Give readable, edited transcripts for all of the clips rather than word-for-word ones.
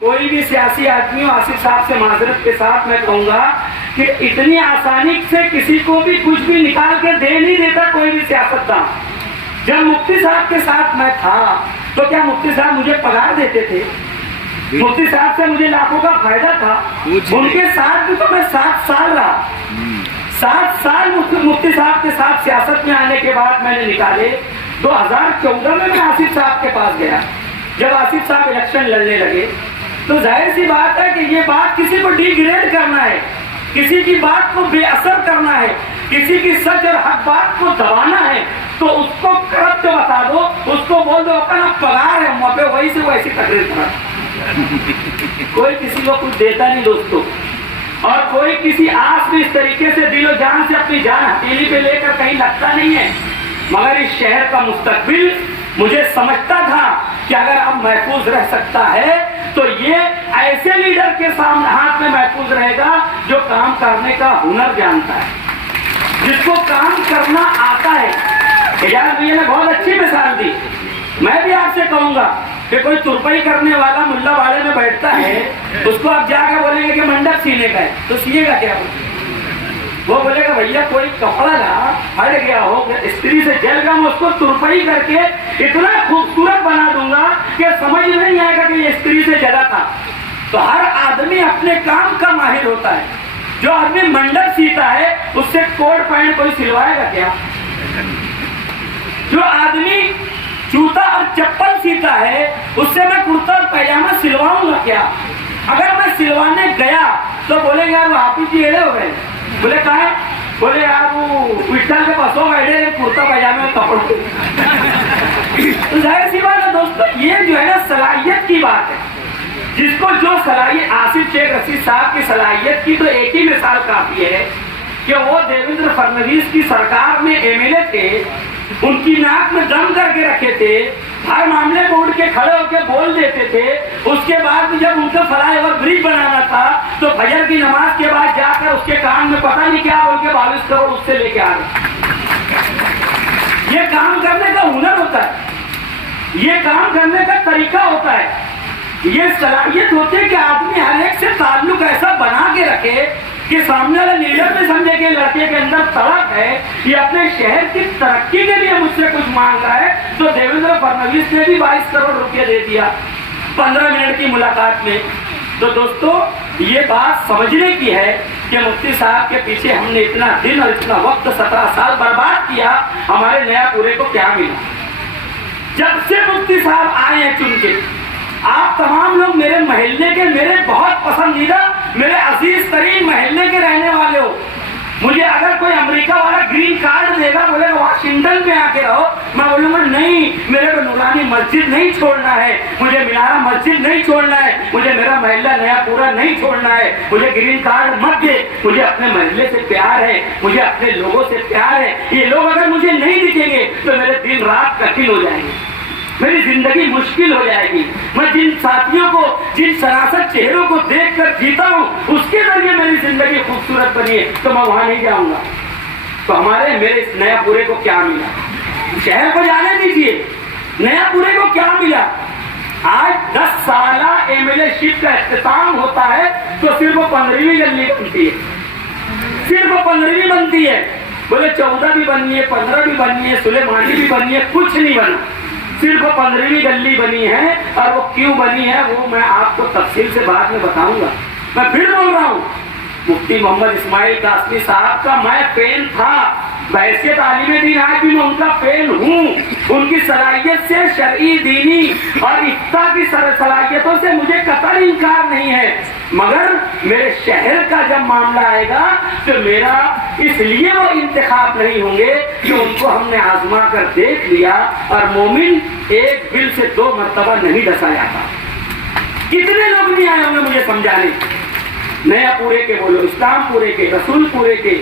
कोई भी सियासी आदमी हो, आसिफ साहब से माजरत के साथ मैं कहूंगा कि इतनी आसानी से किसी को भी कुछ भी निकाल के दे नहीं देता कोई भी सियासतदान। जब मुफ्ती साहब के साथ मैं था तो क्या मुफ्ती साहब मुझे पगार देते थे? मुफ्ती साहब से मुझे लाखों का फायदा था। उनके साथ भी तो मैं 7 साल रहा। 7 साल मुफ्ती साहब के साथ सियासत में आने के बाद मैंने निकाले। 2014 में मैं आसिफ साहब के पास गया। जब आसिफ साहब इलेक्शन लड़ने लगे तो जाहिर सी बात है कि ये बात किसी को डिग्रेड करना है, किसी की बात को बेअसर करना है, किसी की सच और हक बात को दबाना है, तो उसको करप्ट बता दो, उसको बोल दो अपना पगार है, वहां पे वही से वैसी तकरीर करा। कोई किसी को कुछ देता नहीं दोस्तों, और कोई किसी आस में इस तरीके से दिलो जान से अपनी जान हथेली पे लेकर कहीं लगता नहीं है। मगर इस शहर का मुस्तकबिल मुझे समझता था कि अगर अब महफूज रह सकता है तो ये ऐसे लीडर के सामने हाथ में महफूज रहेगा जो काम करने का हुनर जानता है, जिसको काम करना आता है। यार भैया ने बहुत अच्छी मिसाल दी। मैं भी आपसे कहूंगा कि कोई तुरपाई करने वाला मुल्ला वाले में बैठता है, उसको आप जाकर बोलेंगे कि मंडप सीने का है, तो सिएगा क्या? वो बोलेगा भैया कोई कपड़ा ला हट गया हो, स्त्री से जल गया, मैं उसको तुरपाई करके इतना खूबसूरत बना दूंगा कि समझ नहीं आएगा कि ये स्त्री से जला था। तो हर आदमी अपने काम का माहिर होता है। जो आदमी मंडप सीता है उससे कोट पैंट कोई सिलवाएगा क्या? जो आदमी जूता और चप्पल सीता है उससे मैं कुर्ता और पैजामा सिलवाऊंगा क्या? अगर मैं सिलवाने गया तो बोलेंगे यार हाफिज जी एड़े हो गए। बोले कहा है? बोले यार वो विठल के बसों बैठे कुर्ता पैजामे में कपड़ों। तो जाहिर सी बात है दोस्तों, ये जो है ना सलाहियत की बात है। जिसको जो सलाहियत, आसिफ शेख रशीद साहब की सलाहियत की तो एक ही मिसाल काफी है कि वो देवेंद्र फडणवीस की सरकार में एमएलए थे, उनकी नाक में दम करके रखे थे, हर मामले को उठ के खड़े होकर बोल देते थे। उसके बाद जब उनका फ्लाईओवर ब्रिज बनाना था तो फजर की नमाज के बाद जाकर उसके कान में पता नहीं क्या बोल के 22 करोड़ उससे लेके आ गए। ये काम करने का हुनर होता है, ये काम करने का तरीका होता है, ये सलाहियत होती है कि आदमी हर एक से ताल्लुक ऐसा बना के रखे कि सामने वाला लीडर भी समझे कि लड़के के अंदर तड़प है, ये अपने शहर की तरक्की के लिए मुझसे कुछ मांग रहा है। तो देवेंद्र फडणवीस ने भी 22 करोड़ रुपए दे दिया 15 मिनट की मुलाकात में। तो दोस्तों ये बात समझने की है कि मुफ्ती साहब के पीछे हमने इतना दिन और इतना वक्त 17 साल बर्बाद किया, हमारे नयापुरे को क्या मिला? जब से मुफ्ती साहब आए हैं चुन के, आप तमाम लोग मेरे महल्ले के, मेरे बहुत पसंदीदा, मेरे अजीज तरीन महल्ले के रहने वाले हो। मुझे अगर कोई अमेरिका वाला ग्रीन कार्ड देगा, बोलेगा वाशिंगटन में आके रहो, मैं बोलूंगा नहीं, मेरे को नूरानी मस्जिद नहीं छोड़ना है, मुझे मीनारा मस्जिद नहीं छोड़ना है, मुझे मेरा महल्ला नयापुरा नहीं छोड़ना है, मुझे ग्रीन कार्ड मत दे, मुझे अपने महल्ले से प्यार है, मुझे अपने लोगों से प्यार है। ये लोग अगर मुझे नहीं दिखेंगे तो मेरे दिन रात कठिन हो जाएंगे, मेरी जिंदगी मुश्किल हो जाएगी। मैं जिन साथियों को, जिन सरासर चेहरों को देखकर जीता हूँ, उसके जरिए मेरी जिंदगी खूबसूरत बनी है, तो मैं वहां नहीं जाऊंगा। तो हमारे मेरे इस नयापुरे को क्या मिला? शहर को जाने दीजिए, नयापुरे को क्या मिला? आज 10 साला एमएलए शिप का इख्तिताम होता है तो सिर्फ 15वीं गली बनती है, सिर्फ 15वीं बनती है। बोले 14 भी बनी है, 15 भी बनी है, सुलेमानी भी बनी है, कुछ नहीं बना, सिर्फ 15वीं गली बनी है। और वो क्यों बनी है वो मैं आपको तफसील से बाद में बताऊंगा। मैं फिर बोल रहा हूँ, मुफ्ती मोहम्मद इस्माइल कासमी साहब का मैं फैन था, बहैसियत आलिम दीन आज भी मैं उनका फैन हूँ। उनकी सलाहियत से, शरई, दीनी और इफ्ता की सलाहियतों से मुझे कतई इनकार नहीं है। मगर मेरे शहर का जब मामला आएगा तो मेरा इसलिए वो इंतखाब नहीं होंगे कि उनको हमने आजमा कर देख लिया, और मोमिन एक बिल से 2 मरतबा नहीं डसा जाता। कितने लोग नहीं आए होंगे मुझे समझाने, नयापुरे के बोलो, इस्लामपुरे के, रसूलपुरे के,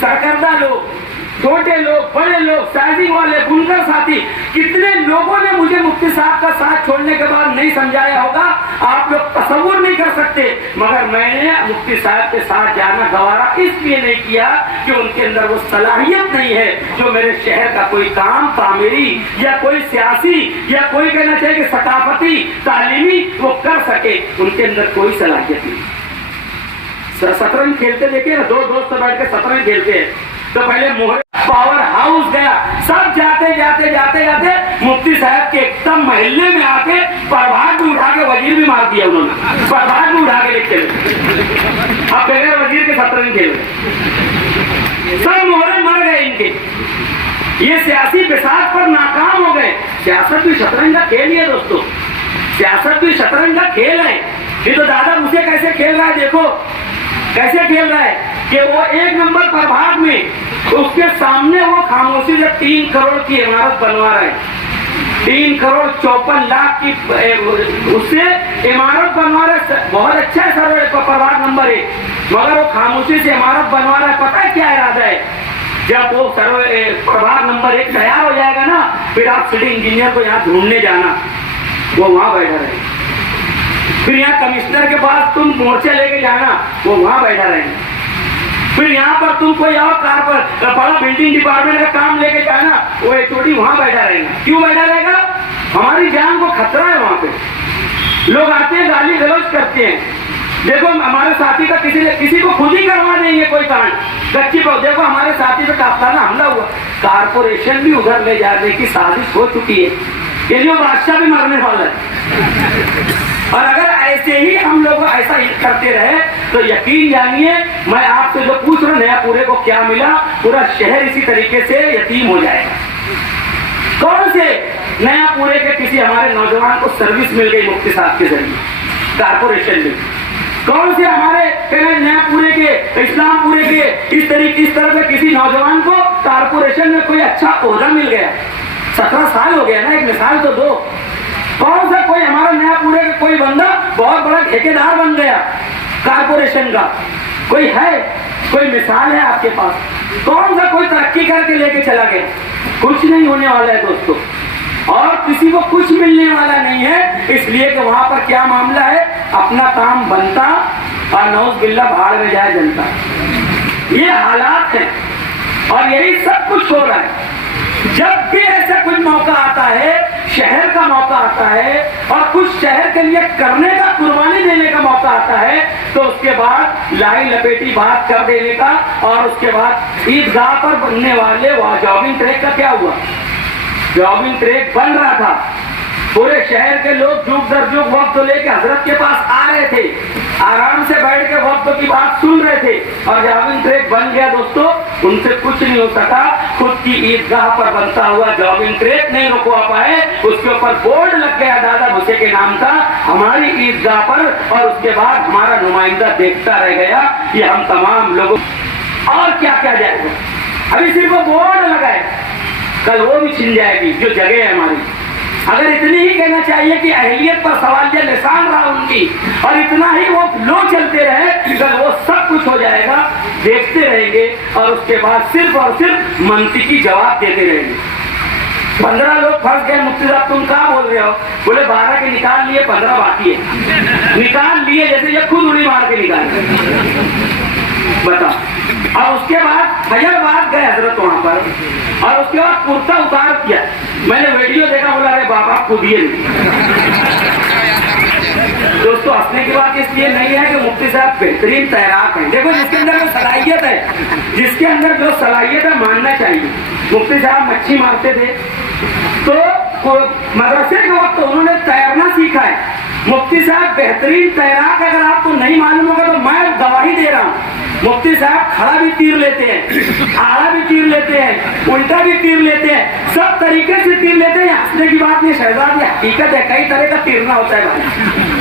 सरकर्दा लोग, छोटे लोग, बड़े लोग, साजिंग वाले, बुनकर साथी, कितने लोगों ने मुझे मुफ्ती साहब का साथ छोड़ने के बाद नहीं समझाया होगा, आप लोग तसव्वुर नहीं नहीं कर सकते, मगर मैंने मुफ्ती साहब के साथ जाना गवारा इसलिए नहीं किया कि उनके अंदर वो सलाहियत नहीं है जो मेरे शहर का कोई काम तामीरी या कोई सियासी या कोई कहना चाहिए कि सकाफती तालीमी वो कर सके, उनके अंदर कोई सलाहियत नहीं। शतरंज खेलते देखे ना, दो दोस्त बैठ के शतरंज खेलते हैं, तो पहले मोहर पावर हाउस गया, सब जाते जाते जाते जाते मुफ्ती साहब के एकदम महल्ले में आके प्रभात भी उठा के वजीर भी मार दिया उन्होंने, प्रभात भी उठा के लेके अब बगैर वजीर के शतरंज खेल, सब मोहरे मर गए इनके, ये सियासी बिसात पर नाकाम हो गए। सियासत भी शतरंज का खेल ही है दोस्तों, सियासत भी शतरंज का खेल है। ये तो दादा मुझे कैसे खेल रहा है, देखो कैसे खेल रहा है कि वो एक नंबर प्रभाग में उसके सामने वो खामोशी से 3 करोड़ की इमारत बनवा रहा है, 3,54,00,000 की उससे इमारत बनवा रहा है। बहुत अच्छा है सर प्रभाग नंबर 1, मगर वो खामोशी से इमारत बनवा रहा है। पता है क्या इरादा है, जब वो प्रभाग नंबर 1 तैयार हो जाएगा ना, फिर आप सिटी इंजीनियर को यहाँ ढूंढने जाना, वो वहां बैठा रहे। फिर यहाँ कमिश्नर के पास तुम मोर्चा लेके जाना, वो वहां बैठा रहेगा। फिर यहाँ पर तुम कोई और कार पर बड़ा बिल्डिंग डिपार्टमेंट का काम लेके जाना, वो एचओडी वहां बैठा रहेगा। क्यों बैठा रहेगा? हमारी जान को खतरा है वहां पे। लोग आते हैं, गाली गलौज करते हैं। देखो हमारे साथी का किसी को खुद ही करवा देंगे कोई कांड, कच्ची पर देखो हमारे साथी पे काफिलाना हमला हुआ, कारपोरेशन भी उधर ले जाने की साजिश हो चुकी है, ये जो बादशाह भी मरने वाला है। और अगर ऐसे ही हम लोग ऐसा ही करते रहे तो यकीन जानिए, मैं आपसे जो पूछ रहा हूं नया पूरे को क्या मिला, पूरा शहर इसी तरीके से यतीम हो जाएगा। कौन से नया पूरे के किसी हमारे नौजवान को सर्विस मिल गई मुफ्ती साहब के जरिए कारपोरेशन में? कौन से हमारे नया पूरे के इस्लामपुरे के इस तरह से किसी नौजवान को कारपोरेशन में कोई अच्छा ओहदा मिल गया? 17 साल हो गया ना, एक मिसाल तो दो। कौन सा कोई हमारा नया पूरे का कोई बंदा बहुत बड़ा ठेकेदार बन गया कारपोरेशन का? कोई है? कोई मिसाल है आपके पास? कौन सा कोई तरक्की करके लेके चला गया? कुछ नहीं होने वाला है दोस्तों, और किसी को कुछ मिलने वाला नहीं है, इसलिए कि वहां पर क्या मामला है, अपना काम बनता और नौज बिल्ला भाड़ में जाए जनता। ये हालात है और यही सब कुछ हो रहा है। जब भी ऐसा कुछ मौका आता है, शहर का मौका आता है और कुछ शहर के लिए करने का, कुर्बानी देने का मौका आता है, तो उसके बाद लाई लपेटी बात कर देने का, और उसके बाद ईदगाह पर बनने वाले वहां जॉगिंग ट्रैक का क्या हुआ? जॉगिंग ट्रैक बन रहा था, पूरे शहर के लोग जुग दर जुग वक्त लेके हजरत के पास आ रहे थे, आराम से बैठ के वक्त की बात सुन रहे थे, और जॉगिंग ट्रैक बन गया दोस्तों, उनसे कुछ नहीं हो सका। खुद की ईदगाह पर बनता हुआ जॉगिंग ट्रैक नहीं रुकवा पाए, उसके ऊपर बोर्ड लग गया दादा भुसे के नाम का हमारी ईदगाह पर, और उसके बाद हमारा नुमाइंदा देखता रह गया कि हम तमाम लोगों और क्या क्या जाएगा। अभी सिर्फ वो बोर्ड लगाए, कल वो भी छिन जाएगी जो जगह है हमारी। अगर इतनी ही कहना चाहिए कि अहलियत पर सवालिया लिसान रहा उनकी, और इतना ही वो लो चलते रहे, अगर वो सब कुछ हो जाएगा, देखते रहेंगे, और उसके बाद सिर्फ और सिर्फ मंतिकी जवाब देते रहेंगे। 15 लोग फंस गए, मुफ्ती साहब तुम क्या बोल रहे हो? बोले 12 के निकाल लिए, 15 बाकी है। निकाल लिए जैसे ये खुद उड़ी मार के निकाल, बताओ। और उसके बाद फजर बाद गए हजरत वहां पर, और उसके बाद कुर्ता उतार किया। मैंने वीडियो देखा, बोला अरे बाबा कूदिए। दोस्तों हंसने की बात इसलिए नहीं है कि मुफ्ती साहब बेहतरीन तैराक हैं। देखो जिसके अंदर जो सलाहियत है, जिसके अंदर जो सलाहियत है मानना चाहिए। मुफ्ती साहब मच्छी मारते थे, तो मदरसे के वक्त उन्होंने तैरना सीखा है। मुफ्ती साहब बेहतरीन तैराक, अगर आपको नहीं मालूम होगा तो मैं गवाही दे रहा हूँ। मुफ्ती साहब खड़ा भी तीर लेते हैं, आड़ा भी तीर लेते हैं, उल्टा भी तीर लेते हैं, सब तरीके से तीर लेते हैं। हंसने की बात नहीं शहजाद, ये हकीकत है, कई तरह का तीरना होता है भाई,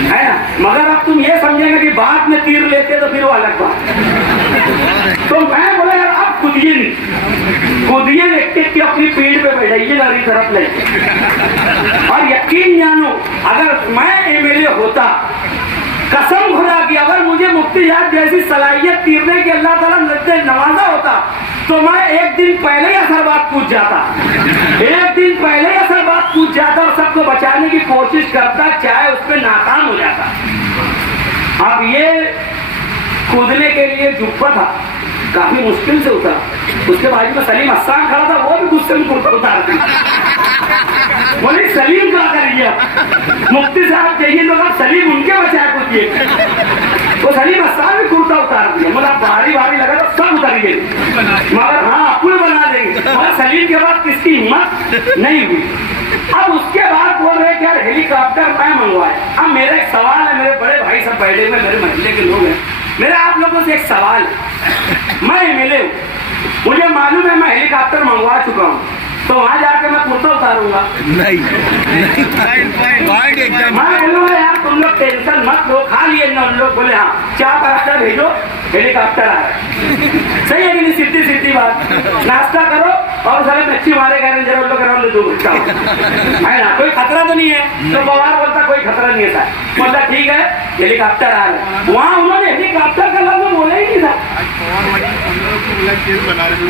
है ना। मगर अब तुम ये समझेंगे कि बाद में तीर लेते तो फिर वो अलग बात। तो मैं बोला यार अब कूदिए व्यक्ति अपनी पीठ पे बैठाइए नारी तरफ ले, और यकीन जानो अगर मैं एमएलए होता, कसम खुदा की, अगर मुझे मुफ्ती साहब जैसी सलाहियत तीरने की अल्लाह ताला ने नवाजा होता, तो मैं एक दिन पहले ही असरबाद कूद जाता, एक दिन पहले ही असरबाद कूद जाता और सबको बचाने की कोशिश करता, चाहे उस पर नाकाम हो जाता। अब ये कूदने के लिए जुब्बा था, काफी मुश्किल से उतरा। उसके बाजू में सलीम अस्सान खड़ा था, वो भी गुस्से में कुर्ता उतार दिया। बोले सलीम क्या कर दिया, मुफ्ती साहब चाहिए तो सलीम उनके बचाए कूदिए। तो सलीम अस्सान भी कुर्ता उतार दिया। मतलब भारी भारी लगा तो सब उतर गए, मगर हाँ पुल बना देंगे। मगर सलीम के बाद किसकी हिम्मत नहीं हुई। अब उसके बाद बोल रहे कि यार हेलीकॉप्टर मैं मंगवाए। अब मेरा एक सवाल है, मेरे बड़े भाई सब बैठे हुए मेरे महल्ले के लोग हैं, मेरा आप लोगों से एक सवाल है। मैं एमएलए हूँ, मुझे मालूम है मैं हेलीकॉप्टर मंगवा चुका हूँ, तो वहां जाकर मैं कुर्ता उतारूंगा नहीं। मैं बोलूंगा यार तुम लोग टेंशन मत लो, खा लिए ना। उन लोग बोले हाँ चाय पराठा भेजो, हेलीकॉप्टर आ रहा है। सही है कि नहीं? सीधी सीधी बात। नाश्ता करो और सारे मच्छी मारे गए जरूर लोग है ना, कोई खतरा तो नहीं है। तो बवार बोलता कोई खतरा नहीं है सर, बोलता ठीक है हेलीकॉप्टर आ रहा है। वहाँ उन्होंने हेलीकॉप्टर का लफ्ज बोला ही नहीं था।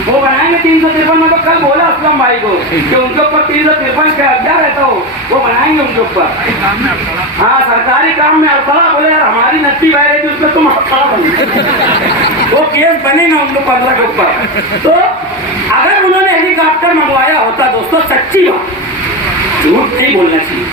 वो बनाएंगे 353 में, तो कल बोला असलम भाई को कि उनके ऊपर 353 का क्या रहता हो, वो बनाएंगे उनके ऊपर। हाँ सरकारी काम में अड़सला। बोले यार हमारी नत्ती बह रही थी उसमें तुम अड़सला बने, वो केस बनेगा उनको 15 के ऊपर। तो अगर उन्होंने हेलीकॉप्टर मंगवाया होता दोस्तों, सच्ची बात, झूठ नहीं बोलना चाहिए।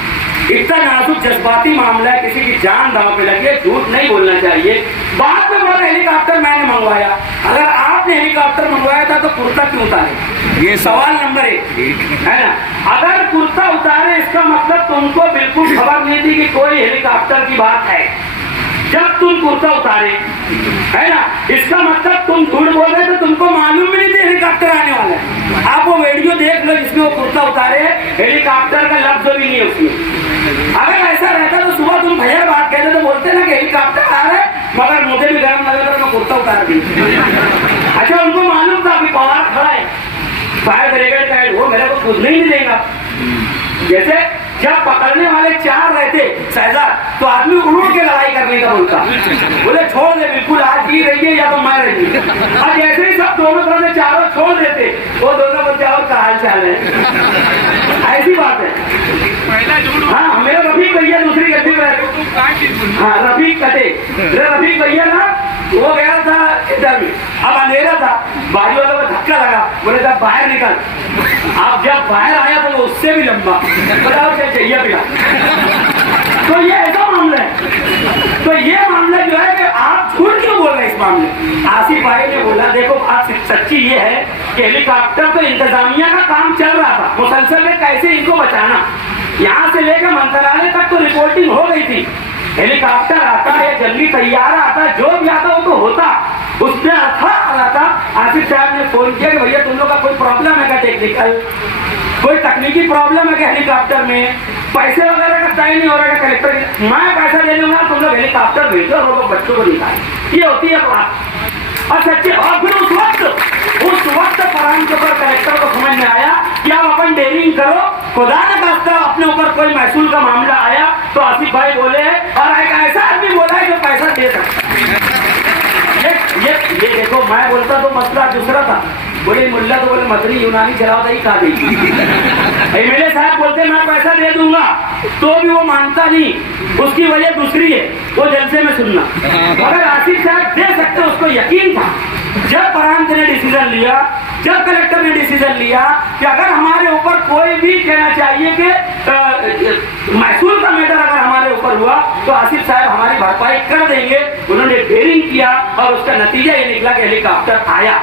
इतना नाजुक जज्बाती मामला है, किसी की जान दांव पे लगी है, झूठ नहीं बोलना चाहिए। बाद में बोला हेलीकॉप्टर मैंने मंगवाया। अगर आपने हेलीकॉप्टर मंगवाया था तो कुर्ता क्यों उतारे? ये सवाल नंबर 1 है ना। अगर कुर्ता उतारे इसका मतलब तुमको बिल्कुल खबर नहीं थी कि कोई हेलीकॉप्टर की बात है। जब तुम कुर्ता उतारे है ना, इसका मतलब तुम झूठ बोल रहे थे, तुमको मालूम भी नहीं था हेलीकॉप्टर आने वाला है। आप वो वीडियो देख लो जिसमें वो कुर्ता उतारे, हेलीकॉप्टर का लफ्ज भी नहीं है उसमें। अगर ऐसा रहता तो सुबह तुम भैया बात कहते तो बोलते ना कि हेलीकॉप्टर आ रहा है, मगर मुझे भी गर्म लगा तो मैं कुर्ता उतार दी। अच्छा उनको मालूम था कि पवार खड़ा है, फायर ब्रिगेड का हेड, वो मेरे को खुद नहीं देगा। जैसे जब पकड़ने वाले 4 रहते शहजाद, तो आदमी उड़ के लड़ाई करने का बोलता, बोले छोड़ दे बिल्कुल आज ही रहिए या तो मैं रहिए। और जैसे ही सब दोनों तरफ से चारों छोड़ देते, वो दोनों बच्चे और का हाल चाल है। ऐसी बात है। हाँ मेरा रफीक भैया दूसरी गड्डी में रहते। हाँ रफीक कटे, रफीक भैया ना वो गया था इधर में, अब अंधेरा था, बाजू वालों को धक्का लगा, बोले जब बाहर निकल। आप जब बाहर आया तो वो उससे भी लंबा, बताओ क्या चाहिए पिला। तो ये ऐसा मामला है। तो ये मामला जो है कि आप झूठ क्यों बोल रहे हैं इस मामले। आसिफ भाई ने बोला देखो बात सच्ची ये है कि हेलीकॉप्टर तो इंतजामिया का काम चल रहा था, मुसलसल में कैसे इनको बचाना। यहाँ से लेकर मंत्रालय तक तो रिपोर्टिंग हो गई थी। हेलीकॉप्टर आता या जंगी तैयारा आता, जो भी आता वो तो होता, उसमें अर्था आ रहा था। आसिफ साहब ने फोन किया कि भैया तुम लोग का कोई प्रॉब्लम है क्या, टेक्निकल कोई तकनीकी प्रॉब्लम है क्या हेलीकॉप्टर में, पैसे वगैरह का टाइम नहीं हो रहा है कलेक्टर, मैं पैसा दे दूंगा तुम लोग हेलीकॉप्टर भेजो और वो बच्चों को दिखाए। ये होती है बात। और सच्चे और फिर उस वक्त फरहान के ऊपर कलेक्टर को समझ में आया कि आप अपन डेयरिंग करो, खुदा न खास्ता अपने ऊपर कोई महसूल का मामला आया तो आसिफ भाई बोले, और एक ऐसा आदमी बोला है जो पैसा दे सकता। ये देखो मैं बोलता तो मसला दूसरा था, बोले मुल्ला तो बोले मदनी यूनानी चलाओ ही खा देगी। एमएलए साहब बोलते मैं पैसा दे दूंगा तो भी वो मानता नहीं, उसकी वजह दूसरी है, वो जलसे में सुनना। अगर आसिफ साहब दे सकते उसको यकीन था। जब फरहान ने डिसीजन लिया, जब कलेक्टर ने डिसीजन लिया कि अगर हमारे ऊपर कोई भी कहना चाहिए कि महसूल का मैटर अगर हमारे ऊपर हुआ तो आसिफ साहब हमारी भरपाई कर देंगे, उन्होंने डेयरिंग किया और उसका नतीजा ये निकला कि हेलीकॉप्टर आया।